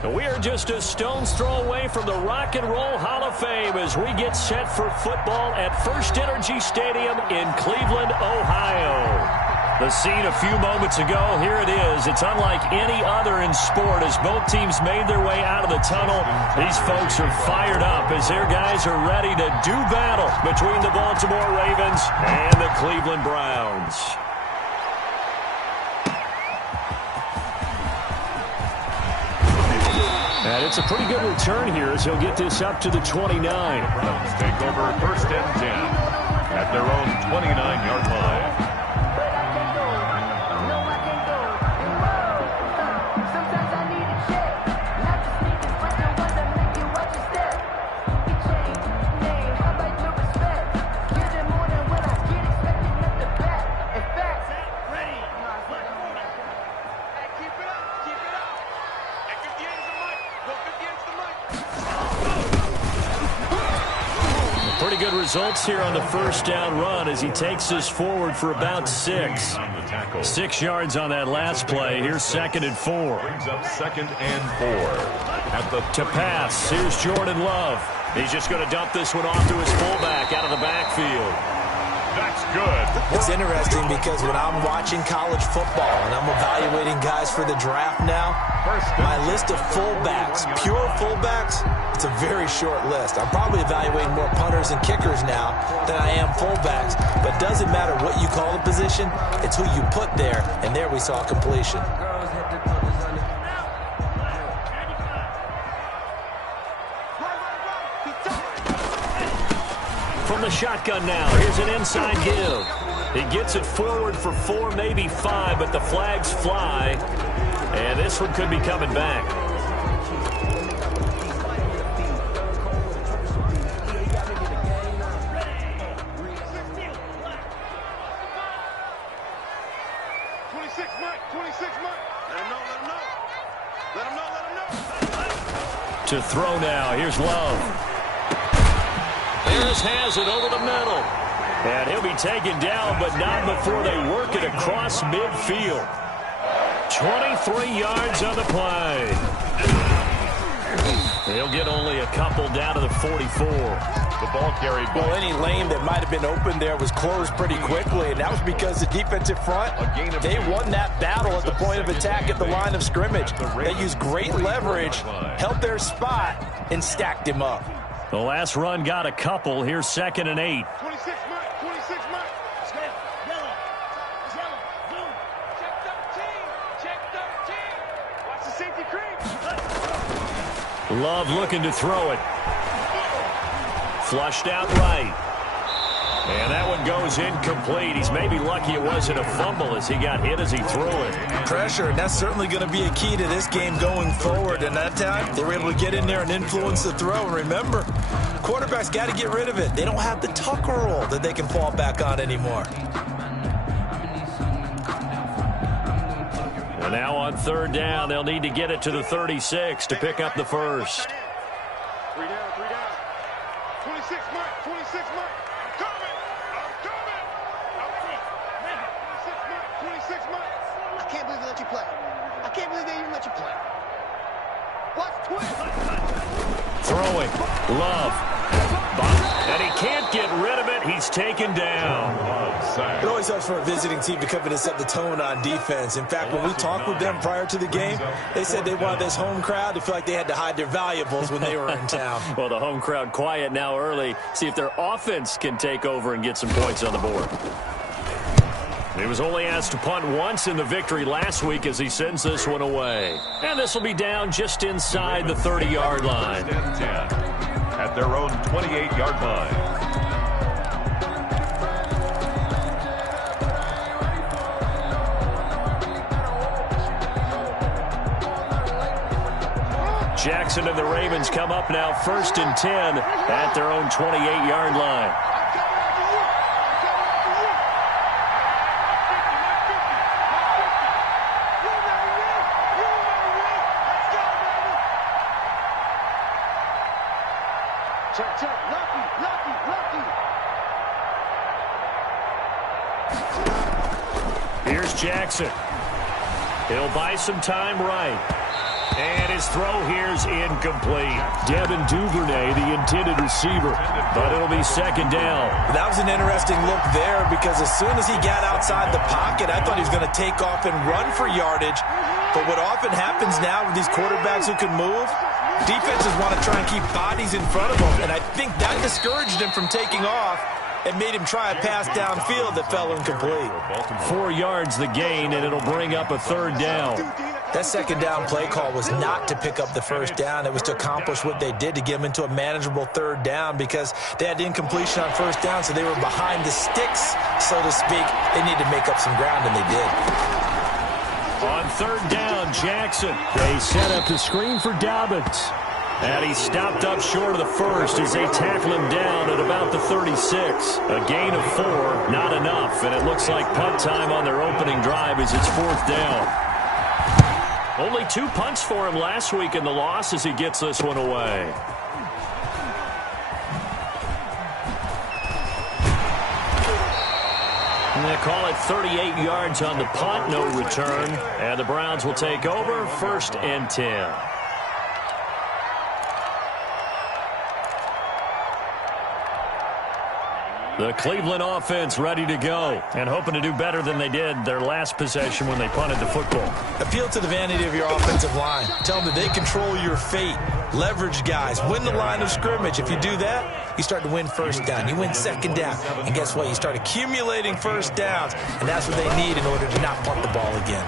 We are just a stone's throw away from the Rock and Roll Hall of Fame as we get set for football at First Energy Stadium in Cleveland, Ohio. The scene a few moments ago, here it is. It's unlike any other in sport as both teams made their way out of the tunnel. These folks are fired up as their guys are ready to do battle between the Baltimore Ravens and the Cleveland Browns. And it's a pretty good return here as he'll get this up to the 29. The Browns take over first and 10 at their own 29-yard line. Good results here on the first down run as he takes us forward for about 6. 6 yards on that last play. Here's 2nd and 4. Brings up 2nd and 4. To pass. Here's Jordan Love. He's just going to dump this one off to his fullback out of the backfield. That's good. It's interesting because when I'm watching college football and I'm evaluating guys for the draft now, my list of fullbacks, pure fullbacks, it's a very short list. I'm probably evaluating more punters and kickers now than I am fullbacks, but it doesn't matter what you call the position, it's who you put there, and there we saw completion. From the shotgun now, here's an inside give. He gets it forward for 4, maybe 5, but the flags fly, and this one could be coming back. To throw now, here's Love. Harris has it over the middle. And he'll be taken down, but not before they work it across midfield. 23 yards on the play. They'll get only a couple down to the 44. The ball carried. Well, any lane that might have been open there was closed pretty quickly, and that was because the defensive front, they won that battle at the point of attack at the line of scrimmage. They used great leverage, held their spot, and stacked him up. The last run got a couple. Here's 2nd and 8. 26 Mike. Yellow. Boom. Check 13. Watch the safety creep. Love looking to throw it. Flushed out right. And that one goes incomplete. He's maybe lucky it wasn't a fumble as he got hit as he threw it. Pressure, and that's certainly going to be a key to this game going forward. And that time, they were able to get in there and influence the throw. And remember, quarterbacks got to get rid of it. They don't have the Tucker roll that they can fall back on anymore. And now on 3rd down, they'll need to get it to the 36 to pick up the first. 3 down. 26 Mike. I can't believe they let you play. I can't believe they even let you play. Watch twist. Throwing. Love. And he can't get rid of it. He's taken down. It always helps for a visiting team to come in and set the tone on defense. In fact, when we talked with them prior to the game, they said they wanted this home crowd to feel like they had to hide their valuables when they were in town. Well, the home crowd quiet now early. See if their offense can take over and get some points on the board. He was only asked to punt once in the victory last week as he sends this one away. And this will be down just inside the 30-yard line. At their own 28-yard line. Jackson and the Ravens come up now 1st and 10 at their own 28-yard line. Check. Lucky. Here's Jackson. He'll buy some time right. And his throw here's incomplete. Devin Duvernay, the intended receiver, but it'll be second down. That was an interesting look there because as soon as he got outside the pocket, I thought he was going to take off and run for yardage. But what often happens now with these quarterbacks who can move, defenses want to try and keep bodies in front of them, and I think that discouraged him from taking off and made him try a pass downfield that fell incomplete. 4 yards the gain, and it'll bring up a third down. That second down play call was not to pick up the first down. It was to accomplish what they did, to get them into a manageable third down, because they had incompletion on first down, so they were behind the sticks, so to speak. They needed to make up some ground, and they did. On third down, Jackson. They set up the screen for Dobbins. And he stopped up short of the first as they tackle him down at about the 36. A gain of 4, not enough. And it looks like punt time on their opening drive as it's fourth down. Only 2 punts for him last week in the loss as he gets this one away. And they call it 38 yards on the punt, no return. And the Browns will take over, 1st and 10. The Cleveland offense ready to go and hoping to do better than they did their last possession when they punted the football. Appeal to the vanity of your offensive line. Tell them that they control your fate. Leverage guys. Win the line of scrimmage. If you do that, you start to win first down. You win second down. And guess what? You start accumulating first downs. And that's what they need in order to not punt the ball again.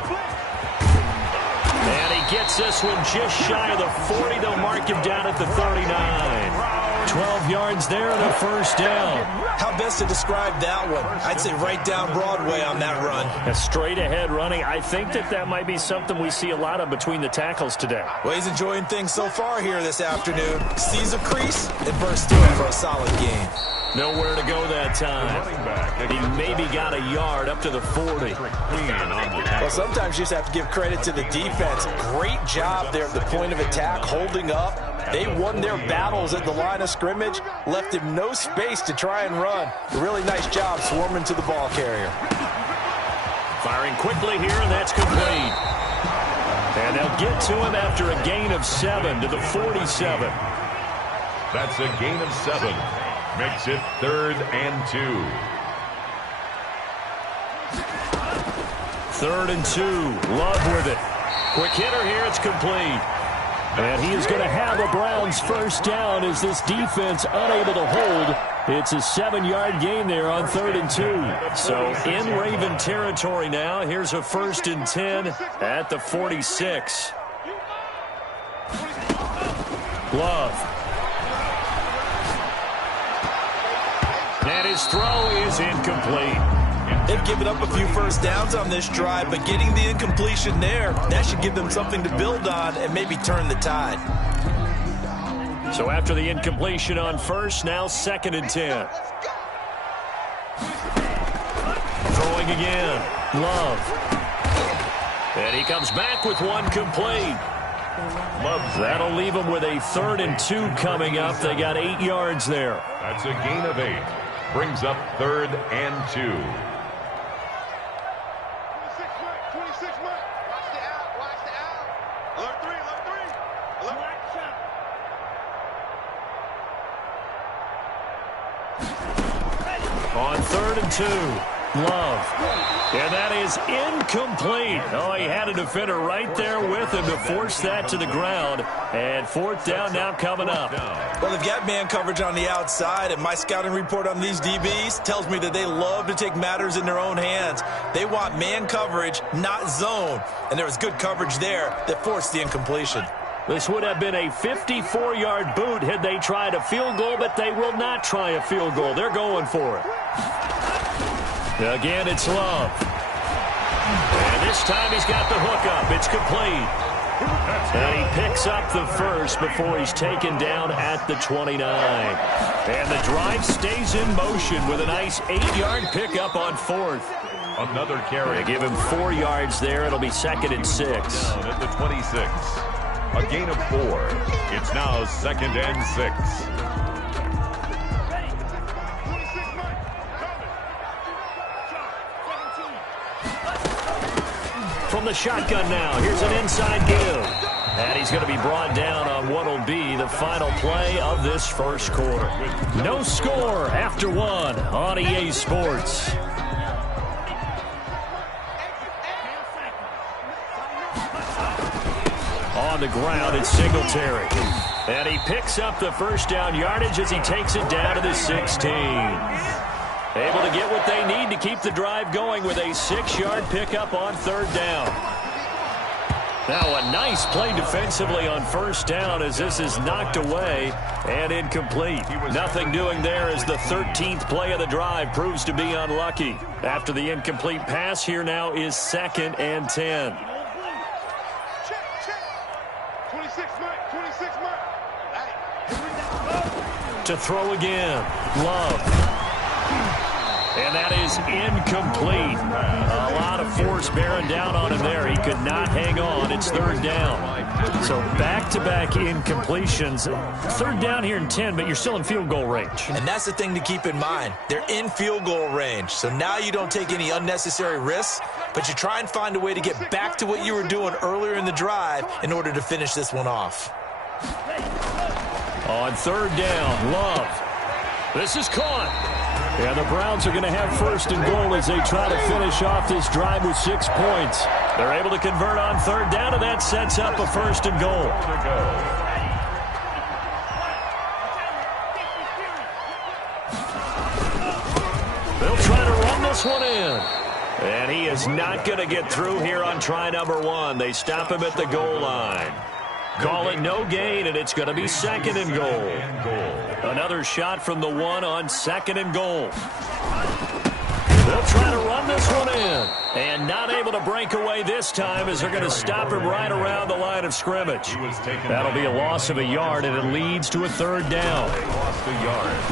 And he gets this one just shy of the 40. They'll mark him down at the 39. 12 yards there and a first down. How best to describe that one? I'd say right down Broadway on that run. A straight ahead running. I think that might be something we see a lot of between the tackles today. Well, he's enjoying things so far here this afternoon. Sees a crease and bursts through it for a solid gain. Nowhere to go that time. He maybe got a yard up to the 40. Well, sometimes you just have to give credit to the defense. Great job there at the point of attack, holding up. They won their battles at the line of scrimmage, left him no space to try and run. A really nice job swarming to the ball carrier. Firing quickly here, and that's complete. And they'll get to him after a gain of 7 to the 47. That's a gain of 7. Makes it 3rd and 2. 3rd and 2. Love with it. Quick hitter here. It's complete. And he is going to have a Browns first down as this defense unable to hold. It's a 7-yard gain there on 3rd and 2. So in Raven territory now. Here's a 1st and 10 at the 46. Love. And his throw is incomplete. They've given up a few first downs on this drive, but getting the incompletion there, that should give them something to build on and maybe turn the tide. So after the incompletion on first, now 2nd and 10. Throwing again. Love. And he comes back with one complete. That'll leave them with a 3rd and 2 coming up. They got 8 yards there. That's a gain of 8. Brings up 3rd and 2. 26 man. Watch the out. Watch the out. Alert 3. Alert 3. On 3rd and 2, Love. And that is incomplete. Oh, he had a defender right there with him to force that to the ground. And 4th down now coming up. Well, they've got man coverage on the outside, and my scouting report on these DBs tells me that they love to take matters in their own hands. They want man coverage, not zone. And there was good coverage there that forced the incompletion. This would have been a 54-yard boot had they tried a field goal, but they will not try a field goal. They're going for it. Again, it's Love. And this time he's got the hook up. It's complete. And he picks up the first before he's taken down at the 29. And the drive stays in motion with a nice 8-yard pickup on 4th. Another carry. They give him 4 yards there. It'll be 2nd and 6. Down at the 26. A gain of 4. It's now 2nd and 6. From the shotgun now, here's an inside give. And he's going to be brought down on what will be the final play of this first quarter. No score after one on EA Sports. On the ground, it's Singletary. And he picks up the first down yardage as he takes it down to the 16. Able to get what they need to keep the drive going with a 6-yard pickup on third down. Now a nice play defensively on first down as this is knocked away and incomplete. Nothing doing there as the 13th play of the drive proves to be unlucky. After the incomplete pass, here now is 2nd and 10. To throw again, Love. And that is incomplete. A lot of force bearing down on him there. He could not hang on. It's third down. So back-to-back incompletions. Third down here in 10, but you're still in field goal range. And that's the thing to keep in mind. They're in field goal range. So now you don't take any unnecessary risks, but you try and find a way to get back to what you were doing earlier in the drive in order to finish this one off. On third down, Love. This is caught. And the Browns are going to have first and goal as they try to finish off this drive with 6 points. They're able to convert on third down, and that sets up a first and goal. They'll try to run this one in. And he is not going to get through here on try number 1. They stop him at the goal line. Call it no gain, and it's going to be 2nd and goal. Another shot from the 1 on 2nd and goal. They'll try to run this one in. And not able to break away this time as they're going to stop him right around the line of scrimmage. That'll be a loss of a yard, and it leads to a third down.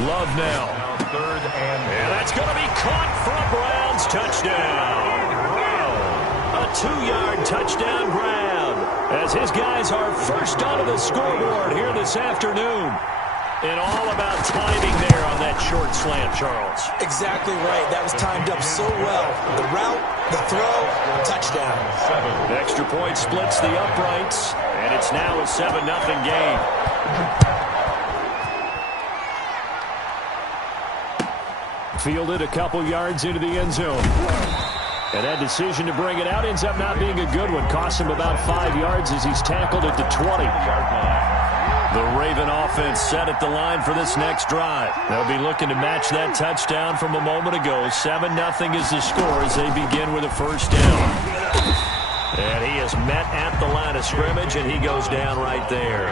Love now. And that's going to be caught for a Browns touchdown. A 2-yard touchdown grab. As his guys are first onto the scoreboard here this afternoon. And all about timing there on that short slant, Charles. Exactly right. That was timed up so well. The route, the throw, touchdown. The extra point splits the uprights, and it's now a 7-0 game. Fielded a couple yards into the end zone. And that decision to bring it out ends up not being a good one. Costs him about 5 yards as he's tackled at the 20-yard line. The Raven offense set at the line for this next drive. They'll be looking to match that touchdown from a moment ago. 7-0 is the score as they begin with a first down. And he is met at the line of scrimmage, and he goes down right there.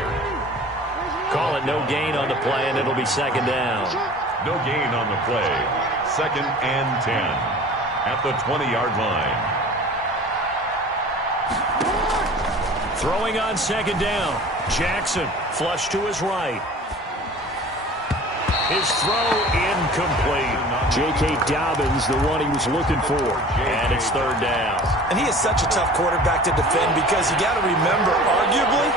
Call it no gain on the play, and it'll be 2nd down. No gain on the play. 2nd and 10. At the 20-yard line. Throwing on 2nd down. Jackson flush to his right. His throw incomplete. J.K. Dobbins, the one he was looking for. And it's third down. And he is such a tough quarterback to defend because you got to remember, arguably,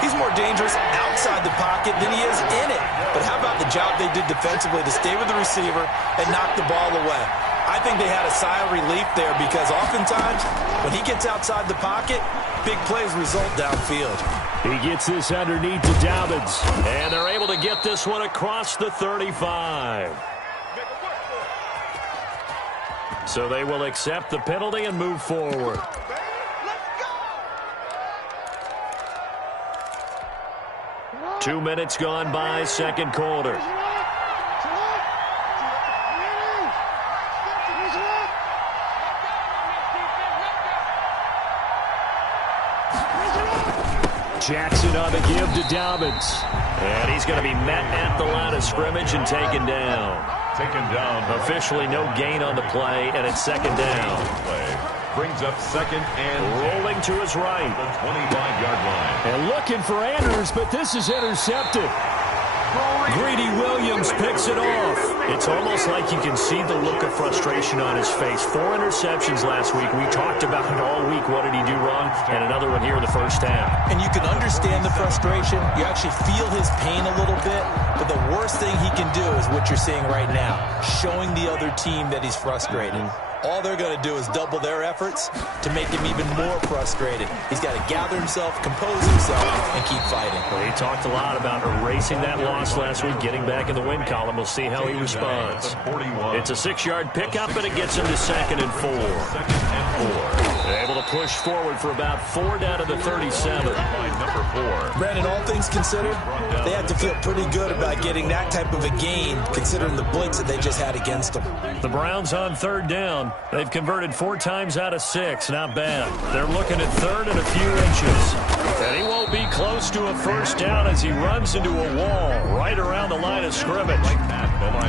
he's more dangerous outside the pocket than he is in it. But how about the job they did defensively to stay with the receiver and knock the ball away? I think they had a sigh of relief there because oftentimes when he gets outside the pocket, big plays result downfield. He gets this underneath to Dobbins, and they're able to get this one across the 35. So they will accept the penalty and move forward. 2 minutes gone by, second quarter. Jackson on the give to Dobbins. And he's going to be met at the line of scrimmage and taken down. Officially no gain on the play, and it's 2nd down. Brings up 2nd and rolling to his right. The 25-yard line. And looking for Andrews, but this is intercepted. Greedy Williams picks it off. It's almost like you can see the look of frustration on his face. 4 interceptions last week. We talked about it all week. What did he do wrong? And another one here in the first half. And you can understand the frustration. You actually feel his pain a little bit. But the worst thing he can do is what you're seeing right now, showing the other team that he's frustrated. all they're going to do is double their efforts to make him even more frustrated. He's got to gather himself, compose himself, and keep fighting. Well, he talked a lot about erasing that loss last week, getting back in the win column. We'll see how he responds. It's a 6-yard pickup, and it gets him to 2nd and 4. They're able to push forward for about 4 down to the 37. Brandon, all things considered, they have to feel pretty good about getting that type of a gain, considering the blitz that they just had against them. The Browns on 3rd down. They've converted 4 times out of 6. Not bad. They're looking at 3rd and a few inches. And he won't be close to a 1st down as he runs into a wall right around the line of scrimmage.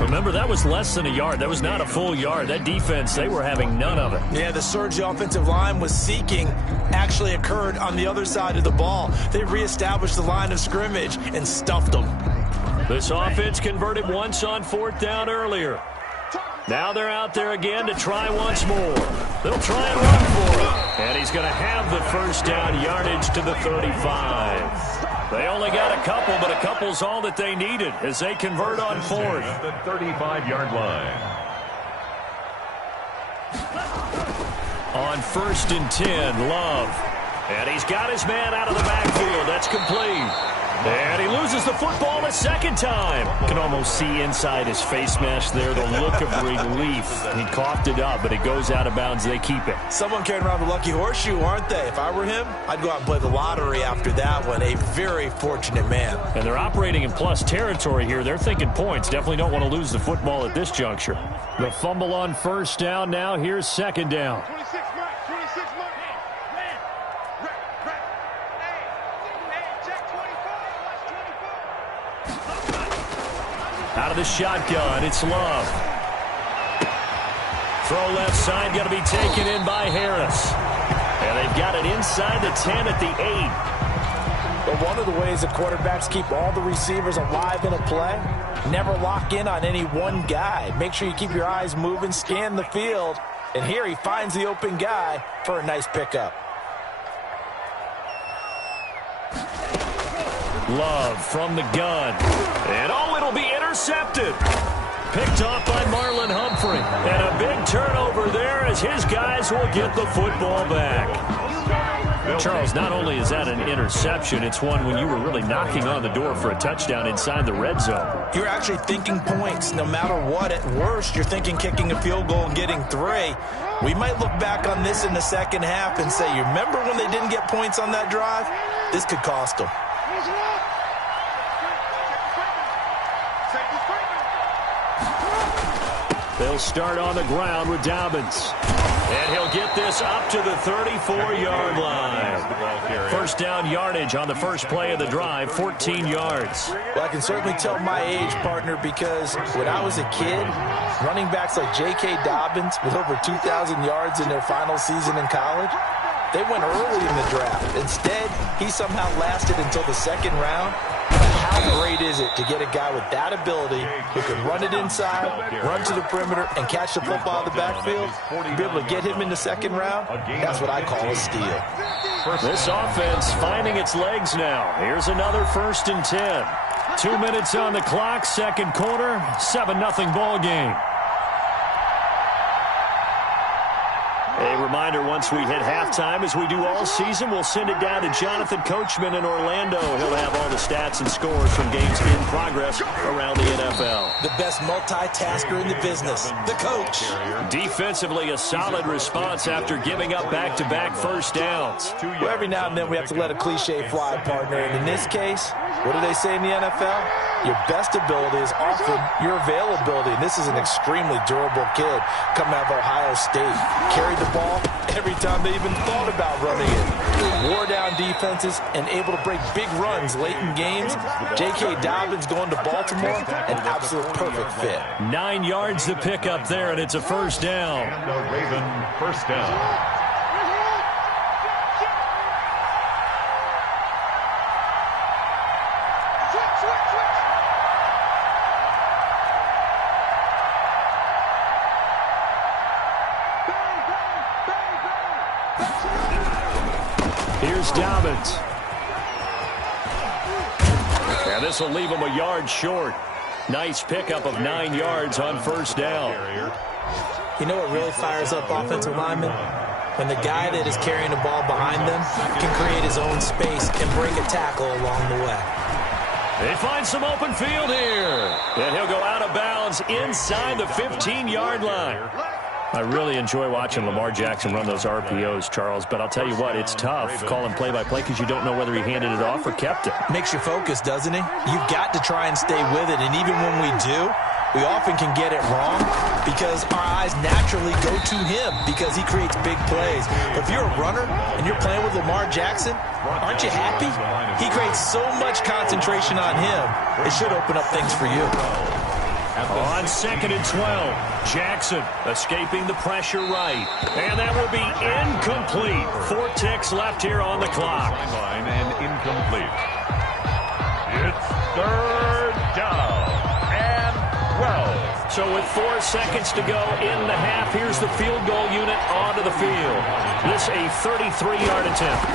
Remember, that was less than a yard. That was not a full yard. That defense, they were having none of it. Yeah, the surge the offensive line was seeking actually occurred on the other side of the ball. They reestablished the line of scrimmage and stuffed them. This offense converted once on 4th down earlier. Now they're out there again to try once more. They'll try and run for it. And he's going to have the 1st down yardage to the 35. They only got a couple, but a couple's all that they needed as they convert on 4th. The 35-yard line. On 1st and 10, Love. And he's got his man out of the backfield. That's complete. And he loses the football a 2nd time. Can almost see inside his face mask there the look of relief. He coughed it up, but it goes out of bounds. They keep it. Someone carrying around the lucky horseshoe, aren't they? If I were him, I'd go out and play the lottery after that one. A very fortunate man. And they're operating in plus territory here. They're thinking points. Definitely don't want to lose the football at this juncture. The fumble on 1st down. Now here's 2nd down. Out of the shotgun, it's Love. Throw left side, going to be taken in by Harris. And they've got it inside the 10 at the 8. But one of the ways the quarterbacks keep all the receivers alive in a play, never lock in on any one guy. Make sure you keep your eyes moving, scan the field. And here he finds the open guy for a nice pickup. Love from the gun. And it'll be intercepted. Picked off by Marlon Humphrey. And a big turnover there as his guys will get the football back. Charles, not only is that an interception, it's one when you were really knocking on the door for a touchdown inside the red zone. You're actually thinking points no matter what. At worst, you're thinking kicking a field goal and getting 3. We might look back on this in the second half and say, you remember when they didn't get points on that drive? This could cost them. They'll start on the ground with Dobbins. And he'll get this up to the 34-yard line. 1st down yardage on the first play of the drive, 14 yards. Well, I can certainly tell my age, partner, because when I was a kid, running backs like J.K. Dobbins with over 2,000 yards in their final season in college, they went early in the draft. Instead, he somehow lasted until the 2nd round. How great is it to get a guy with that ability who can run it inside, run to the perimeter, and catch the football in the backfield? To be able to get him in the 2nd round, that's what I call a steal. This offense finding its legs now. Here's another 1st and 10. 2 minutes on the clock, 2nd quarter, 7-0 ball game. A reminder, once we hit halftime, as we do all season, we'll send it down to Jonathan Coachman in Orlando. He'll have all the stats and scores from games in progress around the NFL. The best multitasker in the business, the coach. Defensively, a solid response after giving up back-to-back 1st downs. Well, every now and then we have to let a cliche fly, partner. And in this case, what do they say in the NFL? Your best ability is often your availability. And this is an extremely durable kid coming out of Ohio State. Carried the ball every time they even thought about running it. Wore down defenses and able to break big runs late in games. J.K. Dobbins going to Baltimore, an absolute perfect fit. 9 yards to pick up there, and it's a 1st down. And a Raven 1st down. Here's Dobbins. And this will leave him a yard short. Nice pickup of 9 yards on first down. You know what really fires up offensive linemen? When the guy that is carrying the ball behind them can create his own space and break a tackle along the way. They find some open field here. And he'll go out of bounds inside the 15-yard line. I really enjoy watching Lamar Jackson run those RPOs, Charles, but I'll tell you what, it's tough calling play-by-play because you don't know whether he handed it off or kept it. Makes you focus, doesn't he? You've got to try and stay with it, and even when we do, we often can get it wrong because our eyes naturally go to him because he creates big plays. But if you're a runner and you're playing with Lamar Jackson, aren't you happy? He creates so much concentration on him, it should open up things for you. On 2nd and 12, Jackson escaping the pressure right. And that will be incomplete. 4 ticks left here on the clock. And incomplete. It's 3rd down and 12. So with 4 seconds to go in the half, here's the field goal unit onto the field. This a 33-yard attempt.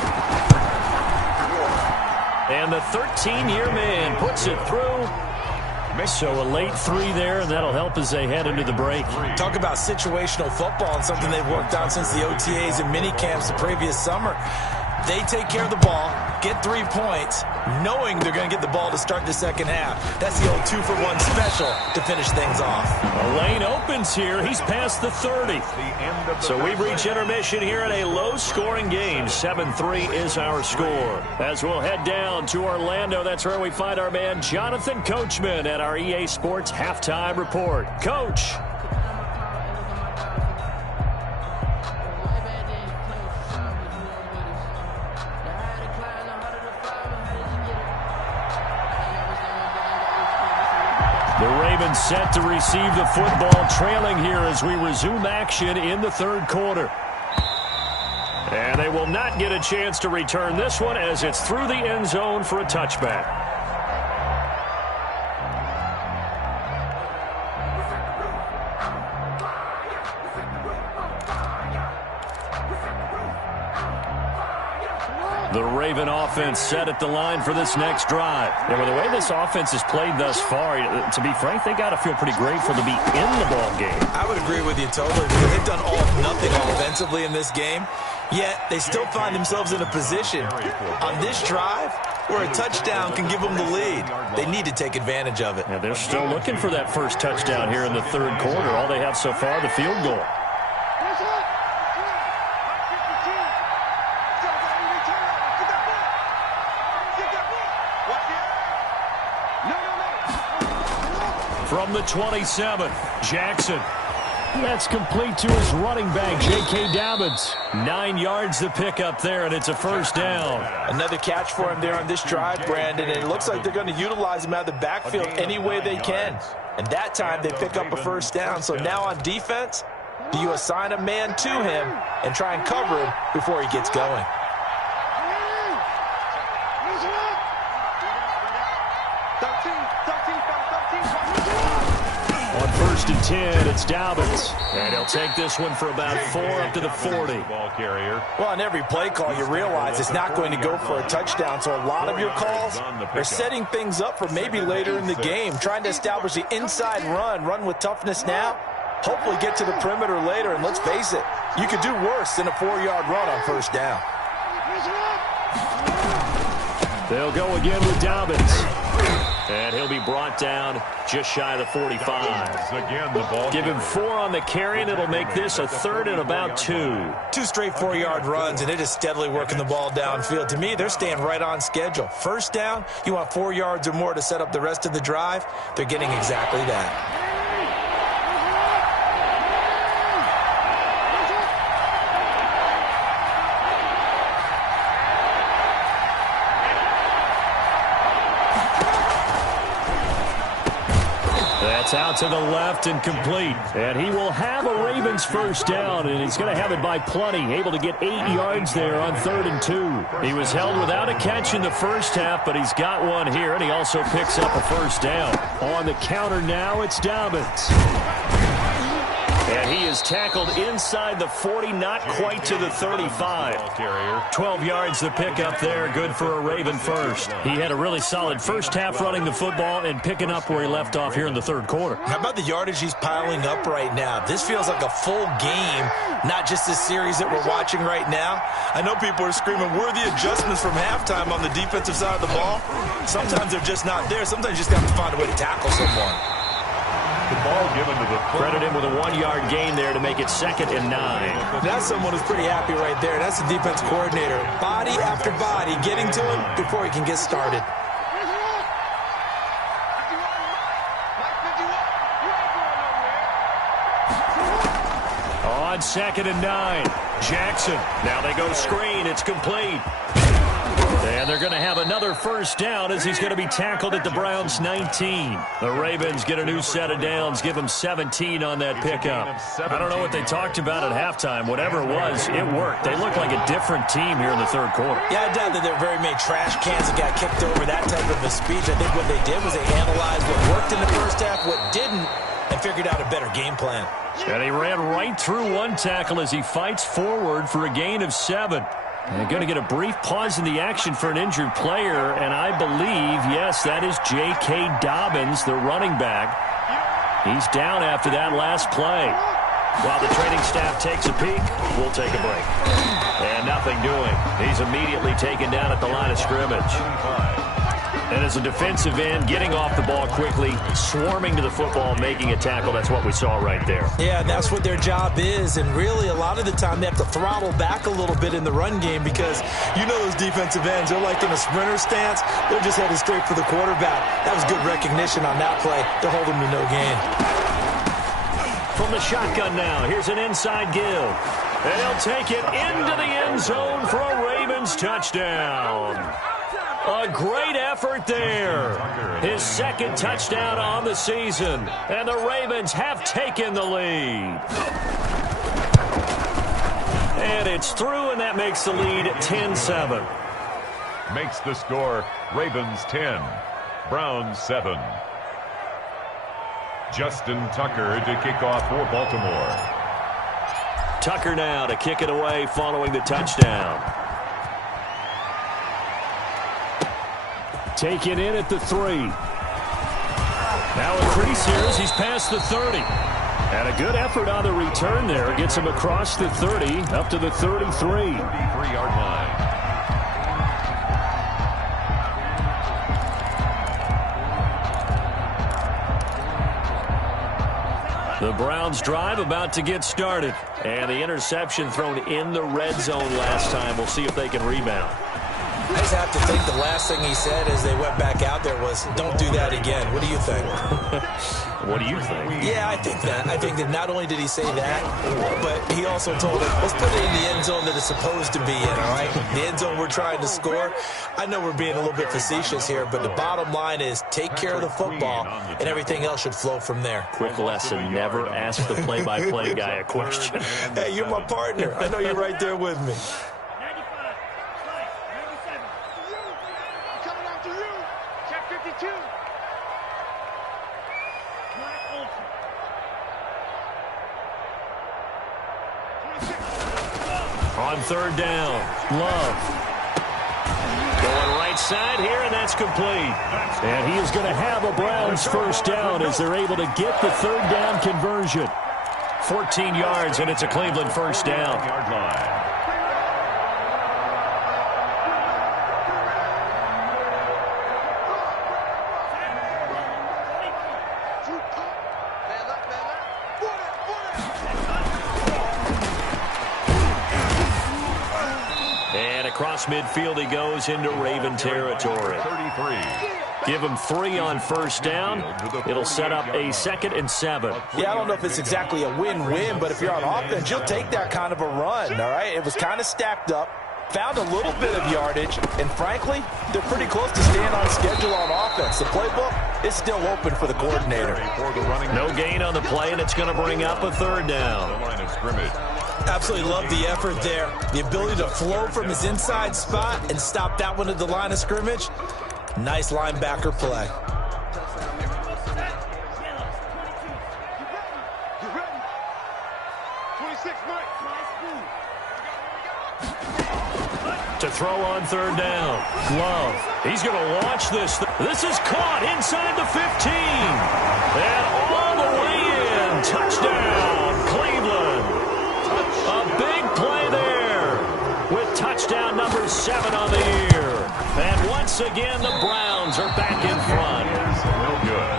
And the 13-year man puts it through. So a late 3 there, and that'll help as they head into the break. Talk about situational football and something they've worked on since the OTAs and mini camps the previous summer. They take care of the ball, get 3 points, knowing they're going to get the ball to start the second half. That's the old 2-for-1 special to finish things off. A lane opens here. He's past the 30. So we've reached intermission here in a low-scoring game. 7-3 is our score. As we'll head down to Orlando, that's where we find our man Jonathan Coachman at our EA Sports Halftime Report. Coach. The Ravens set to receive the football, trailing here as we resume action in the 3rd quarter. And they will not get a chance to return this one as it's through the end zone for a touchback. The Raven offense set at the line for this next drive. And with the way this offense has played thus far, to be frank, they got to feel pretty grateful to be in the ball game. I would agree with you totally because they've done nothing offensively in this game, yet they still find themselves in a position on this drive where a touchdown can give them the lead. They need to take advantage of it. Yeah, they're still looking for that first touchdown here in the 3rd quarter. All they have so far, the field goal. From the 27, Jackson. That's complete to his running back, J.K. Dobbins. 9 yards to pick up there, and it's a first down. Another catch for him there on this drive, Brandon, and it looks like they're going to utilize him out of the backfield any way they can. And that time, they pick up a first down. So now on defense, do you assign a man to him and try and cover him before he gets going? On 1st and 10, it's Dobbins. And he'll take this one for about 4 up to the 40. Well, on every play call, you realize it's not going to go for a touchdown. So a lot of your calls are setting things up for maybe later in the game, trying to establish the inside run with toughness now, hopefully get to the perimeter later. And let's face it, you could do worse than a 4-yard run on first down. They'll go again with Dobbins. And he'll be brought down just shy of the 45. Give him 4 on the carry, and it'll make this a 3rd and about 2. 2 straight 4-yard runs, and it is steadily working the ball downfield. To me, they're staying right on schedule. First down, you want 4 yards or more to set up the rest of the drive. They're getting exactly that. That's out to the left and complete. And he will have a Ravens first down, and he's going to have it by plenty. Able to get 8 yards there on 3rd and 2. He was held without a catch in the first half, but he's got one here, and he also picks up a first down. On the counter now, it's Dobbins. And he is tackled inside the 40, not quite to the 35. 12 yards the pickup there, good for a Raven first. He had a really solid first half running the football and picking up where he left off here in the third quarter. How about the yardage he's piling up right now? This feels like a full game, not just a series that we're watching right now. I know people are screaming, where are the adjustments from halftime on the defensive side of the ball? Sometimes they're just not there. Sometimes you just have to find a way to tackle someone. The ball given to the credit him with a 1-yard gain there to make it 2nd and 9. That's someone who's pretty happy right there. That's the defense coordinator. Body after body getting to him before he can get started. On 2nd and 9, Jackson. Now they go screen. It's complete. And they're going to have another first down as he's going to be tackled at the Browns' 19. The Ravens get a new set of downs, give them 17 on that pickup. I don't know what they talked about at halftime. Whatever it was, it worked. They look like a different team here in the third quarter. Yeah, I doubt that there were very many trash cans that got kicked over, that type of a speech. I think what they did was they analyzed what worked in the first half, what didn't, and figured out a better game plan. And he ran right through one tackle as he fights forward for a gain of 7. They're going to get a brief pause in the action for an injured player, and I believe, yes, that is J.K. Dobbins, the running back. He's down after that last play. While the training staff takes a peek, we'll take a break. And nothing doing. He's immediately taken down at the line of scrimmage. And as a defensive end, getting off the ball quickly, swarming to the football, making a tackle, that's what we saw right there. Yeah, and that's what their job is. And really, a lot of the time, they have to throttle back a little bit in the run game because you know those defensive ends, they're like in a sprinter stance. They're just headed straight for the quarterback. That was good recognition on that play. They're holding me no gain. From the shotgun now, here's an inside give. And he'll take it into the end zone for a Ravens touchdown. A great effort there. His 2nd touchdown on the season. And the Ravens have taken the lead. And it's through, and that makes the lead 10-7. makes the score Ravens 10, Browns 7. Justin Tucker to kick off for Baltimore. Tucker now to kick it away following the touchdown. Taken in at the 3. Now increase here as he's past the 30. And a good effort on the return there. Gets him across the 30, up to the 33. 33-yard line. The Browns drive about to get started. And the interception thrown in the red zone last time. We'll see if they can rebound. I just have to think the last thing he said as they went back out there was, don't do that again. What do you think? What do you think? Yeah, I think that. I think that not only did he say that, but he also told him, let's put it in the end zone that it's supposed to be in, all right? The end zone we're trying to score. I know we're being a little bit facetious here, but the bottom line is take care of the football, and everything else should flow from there. Quick lesson, never ask the play-by-play guy a question. Hey, you're my partner. I know you're right there with me. On third down, Love. Going right side here, and that's complete. And he is going to have a Browns first down as they're able to get the third down conversion. 14 yards, and it's a Cleveland first down. Yard line. Across midfield he goes into Raven territory. 33. Give him 3 on first down. It'll set up a 2nd and 7. Yeah, I don't know if it's exactly a win-win, but if you're on offense, you'll take that kind of a run, all right? It was kind of stacked up, found a little bit of yardage, and frankly, they're pretty close to staying on schedule on offense. The playbook is still open for the coordinator. No gain on the play, and it's going to bring up a third down. The line of scrimmage. Absolutely love the effort there. The ability to flow from his inside spot and stop that one at the line of scrimmage. Nice linebacker play. To throw on third down. Love. He's going to launch this. This is caught inside the 15. And all the way in. Touchdown, Cleveland. A big play there with touchdown number 7 on the year. And once again, the Browns are back in front. No good.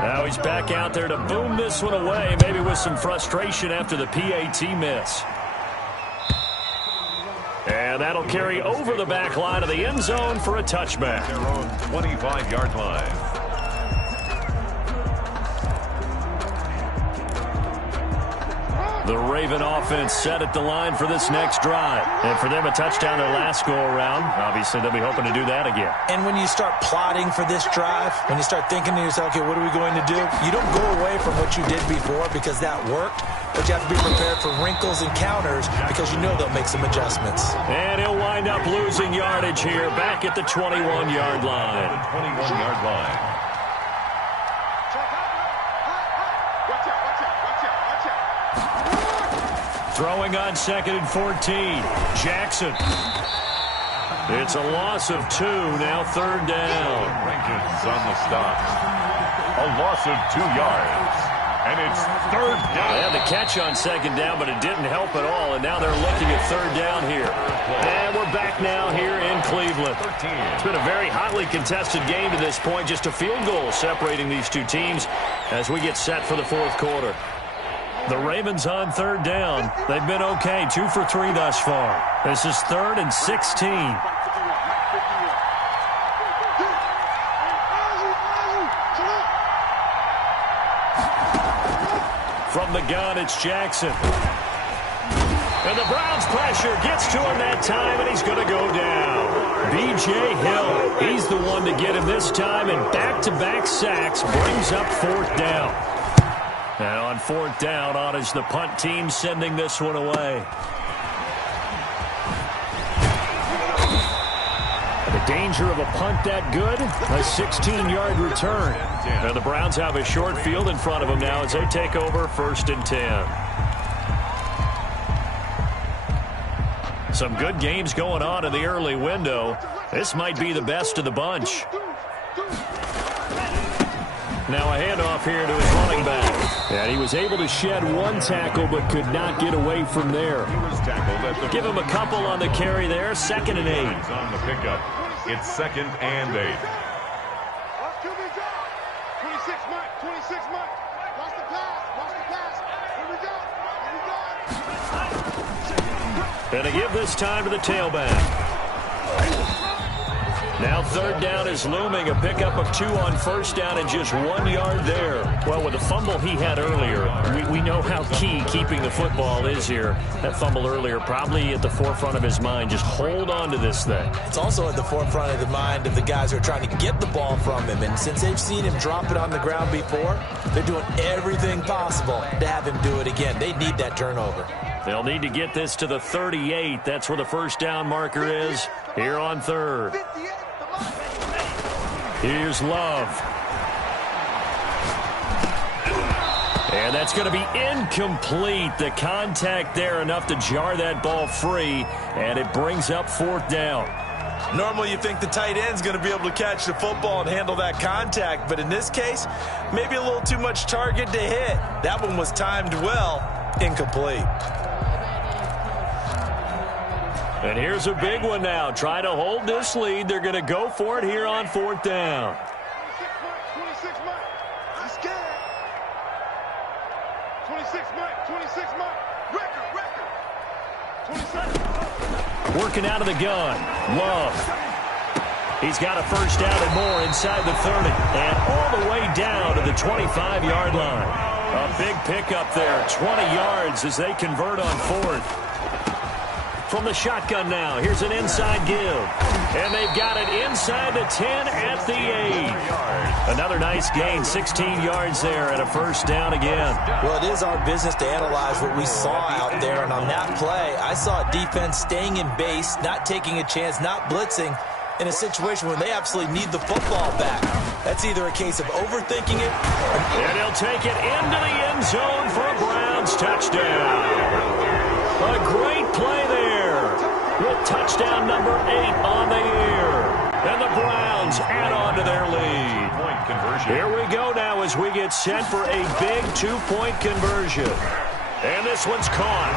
Now he's back out there to boom this one away, maybe with some frustration after the PAT miss. And that'll carry over the back line of the end zone for a touchback. Their own 25-yard line. The Raven offense set at the line for this next drive. And for them, a touchdown their last go-around. Obviously, they'll be hoping to do that again. And when you start plotting for this drive, when you start thinking to yourself, okay, what are we going to do? You don't go away from what you did before because that worked, but you have to be prepared for wrinkles and counters because you know they'll make some adjustments. And he'll wind up losing yardage here back at the 21-yard line. 21-yard line. Throwing on 2nd and 14. Jackson. It's a loss of 2. Now 3rd down. Rankins on the stop. A loss of 2 yards. And it's 3rd down. They had the catch on 2nd down, but it didn't help at all. And now they're looking at 3rd down here. And we're back now here in Cleveland. It's been a very hotly contested game to this point. Just a field goal separating these two teams as we get set for the 4th quarter. The Ravens on 3rd down. They've been okay, 2 for 3 thus far. This is 3rd and 16. From the gun, it's Jackson. And the Browns pressure gets to him that time, and he's going to go down. B.J. Hill, he's the one to get him this time, and back-to-back sacks brings up 4th down. And on 4th down, on is the punt team sending this one away. The danger of a punt that good, a 16-yard return. And the Browns have a short field in front of them now as they take over 1st and 10. Some good games going on in the early window. This might be the best of the bunch. Now a handoff here to his running back. And he was able to shed 1 tackle but could not get away from there. Give him a couple on the carry there. 2nd and 8. On the pickup. It's 2nd and 8. 26 Mike. 26 Mike. Watch the pass. Watch the pass. Here we go. Here we go. And to give this time to the tailback. Now 3rd down is looming. A pickup of 2 on 1st down and just 1 yard there. Well, with the fumble he had earlier, we know how key keeping the football is here. That fumble earlier probably at the forefront of his mind. Just hold on to this thing. It's also at the forefront of the mind of the guys who are trying to get the ball from him. And since they've seen him drop it on the ground before, they're doing everything possible to have him do it again. They need that turnover. They'll need to get this to the 38. That's where the 1st down marker is here on 3rd. Here's Love. And that's going to be incomplete. The contact there enough to jar that ball free, and it brings up 4th down. Normally you think the tight end's going to be able to catch the football and handle that contact, but in this case, maybe a little too much target to hit. That one was timed well, incomplete. And here's a big one now. Trying to hold this lead. They're going to go for it here on 4th down. 26 Mike. He's scared. 26 Mike. 26 Mike. Record. 27. Working out of the gun. Love. He's got a 1st down and more inside the 30. And all the way down to the 25-yard line. A big pickup there. 20 yards as they convert on 4th. From the shotgun now, here's an inside give. And they've got it inside the 10 at the 8. Another nice gain, 16 yards there and a 1st down again. Well, it is our business to analyze what we saw out there. And on that play, I saw a defense staying in base, not taking a chance, not blitzing, in a situation when they absolutely need the football back. That's either a case of overthinking it or... And he'll take it into the end zone for a Browns touchdown. A great play there with touchdown number 8 on the year. And the Browns add on to their lead. Here we go now as we get set for a big 2-point conversion. And this one's caught.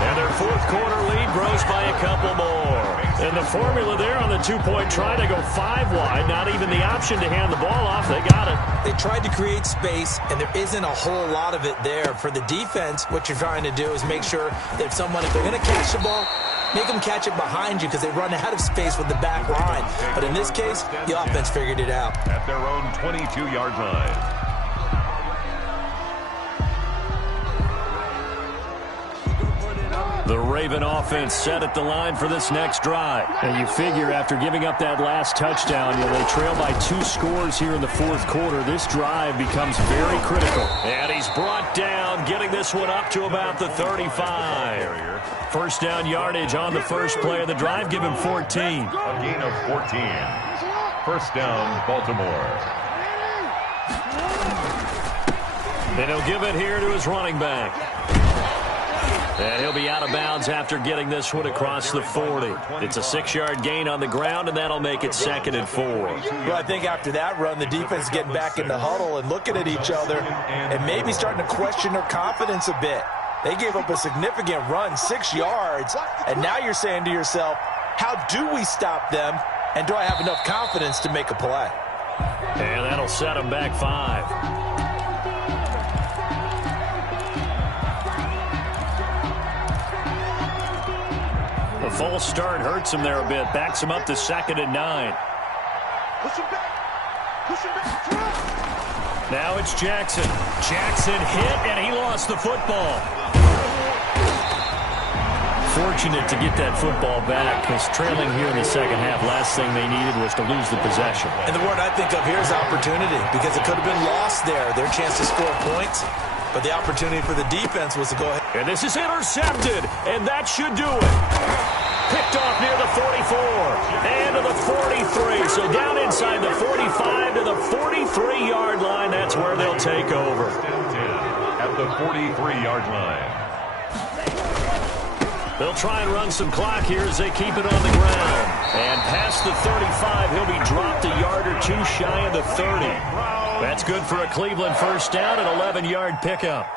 And their fourth quarter lead grows by a couple more. And the formula there on the 2-point try to go 5 wide. Not even the option to hand the ball off. They got it. They tried to create space, and there isn't a whole lot of it there. For the defense, what you're trying to do is make sure that if they're going to catch the ball, make them catch it behind you because they run out of space with the back line. But in this case, the offense figured it out. At their own 22-yard line. The Raven offense set at the line for this next drive. And you figure after giving up that last touchdown, they trail by 2 scores here in the fourth quarter. This drive becomes very critical. And he's brought down, getting this one up to about the 35. First down yardage on the first play of the drive. Give him 14. A gain of 14. First down, Baltimore. And he'll give it here to his running back. And he'll be out of bounds after getting this one across the 40. It's a 6-yard gain on the ground, and that'll make it 2nd and 4. Well, I think after that run, the defense is getting back in the huddle and looking at each other and maybe starting to question their confidence a bit. They gave up a significant run, 6 yards, and now you're saying to yourself, how do we stop them, and do I have enough confidence to make a play? And that'll set them back 5. The false start hurts him there a bit. Backs him up to 2nd and 9. Push him back. Push him back. Now it's Jackson. Jackson hit, and he lost the football. Fortunate to get that football back because trailing here in the second half, last thing they needed was to lose the possession. And the word I think of here is opportunity because it could have been lost there. Their chance to score points. But the opportunity for the defense was to go ahead. And this is intercepted, and that should do it. Picked off near the 44 and to the 43. So down inside the 45 to the 43-yard line. That's where they'll take over. At the 43-yard line. They'll try and run some clock here as they keep it on the ground. And past the 35, he'll be dropped a yard or 2 shy of the 30. That's good for a Cleveland first down, an 11-yard pickup.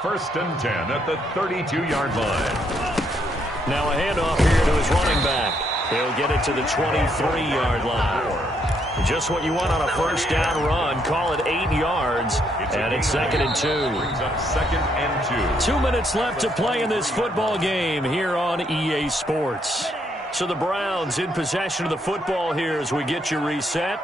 1st and 10 at the 32-yard line. Now a handoff here to his running back. He'll get it to the 23-yard line. Just what you want on a first down run. Call it 8 yards, and it's 2nd and 2. Brings up 2nd and 2. 2 minutes left to play in this football game here on EA Sports. So the Browns in possession of the football here as we get you reset.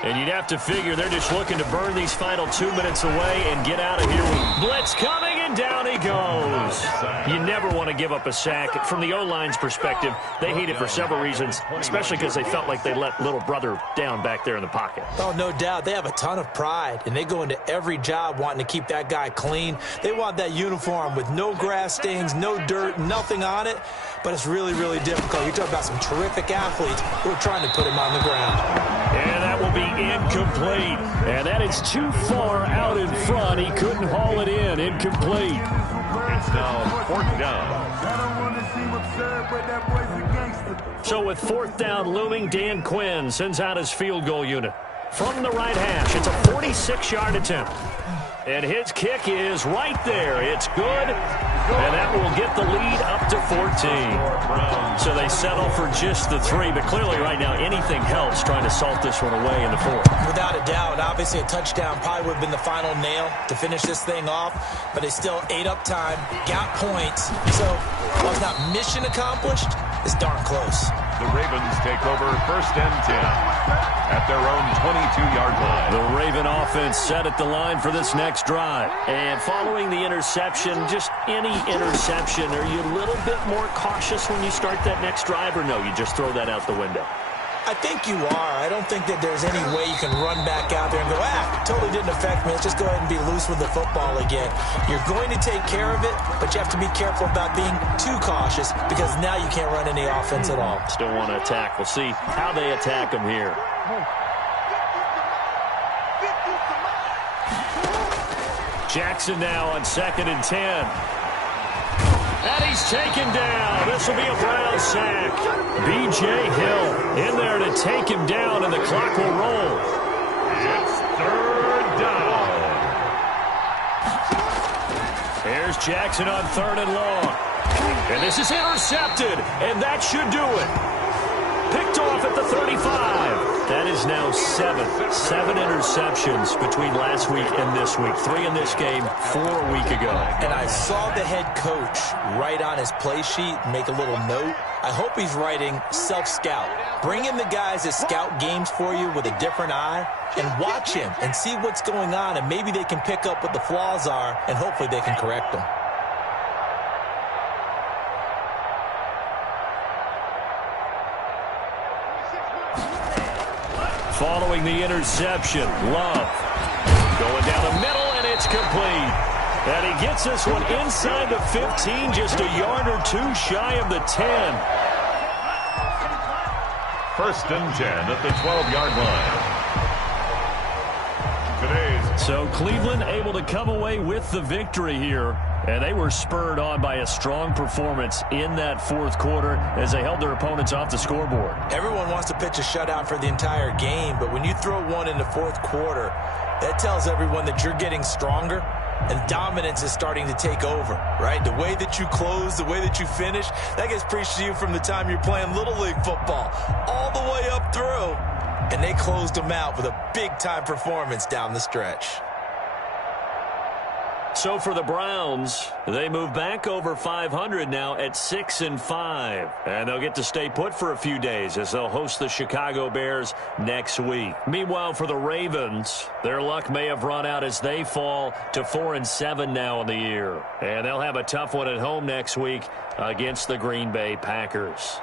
And you'd have to figure they're just looking to burn these final 2 minutes away and get out of here. Blitz coming, and down he goes. You never want to give up a sack. From the O-line's perspective, they hate it for several reasons, especially because they felt like they let little brother down back there in the pocket. Oh, no doubt. They have a ton of pride, and they go into every job wanting to keep that guy clean. They want that uniform with no grass stains, no dirt, nothing on it. But it's really, really difficult. You're talking about some terrific athletes who are trying to put him on the ground. And that will be incomplete. And that is too far out in front. He couldn't haul it in. Incomplete. It's now 4th down. So with 4th down looming, Dan Quinn sends out his field goal unit. From the right hash, it's a 46-yard attempt. And his kick is right there. It's good. And that will get the lead up to 14. So they settle for just the 3. But clearly right now anything helps trying to salt this one away in the 4th. Without a doubt. Obviously a touchdown probably would have been the final nail to finish this thing off. But they still ate up time, got points. So while it's not mission accomplished, it's darn close. The Ravens take over 1st and 10 at their own 22-yard line. The Raven offense set at the line for this next drive. And following the interception, just any interception, are you a little bit more cautious when you start that next drive, or no, you just throw that out the window? I think you are. I don't think that there's any way you can run back out there and go, totally didn't affect me. Let's just go ahead and be loose with the football again. You're going to take care of it, but you have to be careful about being too cautious because now you can't run any offense at all. Still want to attack. We'll see how they attack them here. Jackson now on 2nd and 10. And he's taken down. This will be a Brown sack. B.J. Hill in there to take him down, and the clock will roll. It's 3rd down. Here's Jackson on 3rd and long. And this is intercepted, and that should do it. Picked off at the 35. That is now 7 interceptions between last week and this week. 3 in this game, 4 a week ago. And I saw the head coach write on his play sheet, make a little note. I hope he's writing self-scout. Bring in the guys that scout games for you with a different eye and watch him and see what's going on, and maybe they can pick up what the flaws are, and hopefully they can correct them. Following the interception, Love going down the middle, and it's complete. And he gets this one inside the 15, just a yard or 2 shy of the 10. 1st and 10 at the 12-yard line. So Cleveland able to come away with the victory here. And they were spurred on by a strong performance in that 4th quarter as they held their opponents off the scoreboard. Everyone wants to pitch a shutout for the entire game, but when you throw one in the 4th quarter, that tells everyone that you're getting stronger and dominance is starting to take over, right? The way that you close, the way that you finish, that gets preached to you from the time you're playing Little League football all the way up through. And they closed them out with a big-time performance down the stretch. So for the Browns, they move back over 500 now at 6-5. And they'll get to stay put for a few days as they'll host the Chicago Bears next week. Meanwhile, for the Ravens, their luck may have run out as they fall to 4-7 now in the year. And they'll have a tough one at home next week against the Green Bay Packers.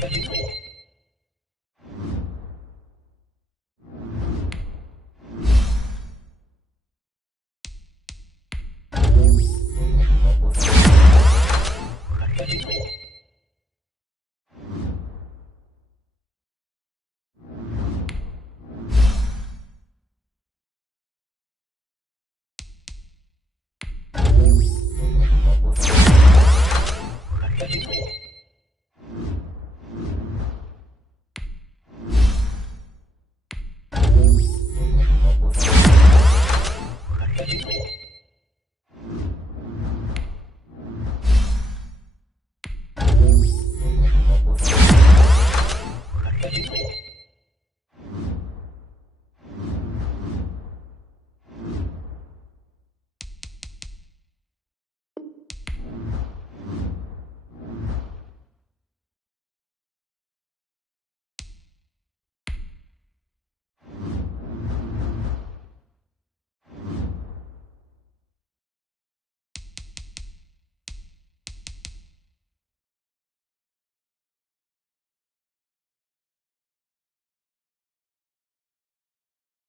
Thank you.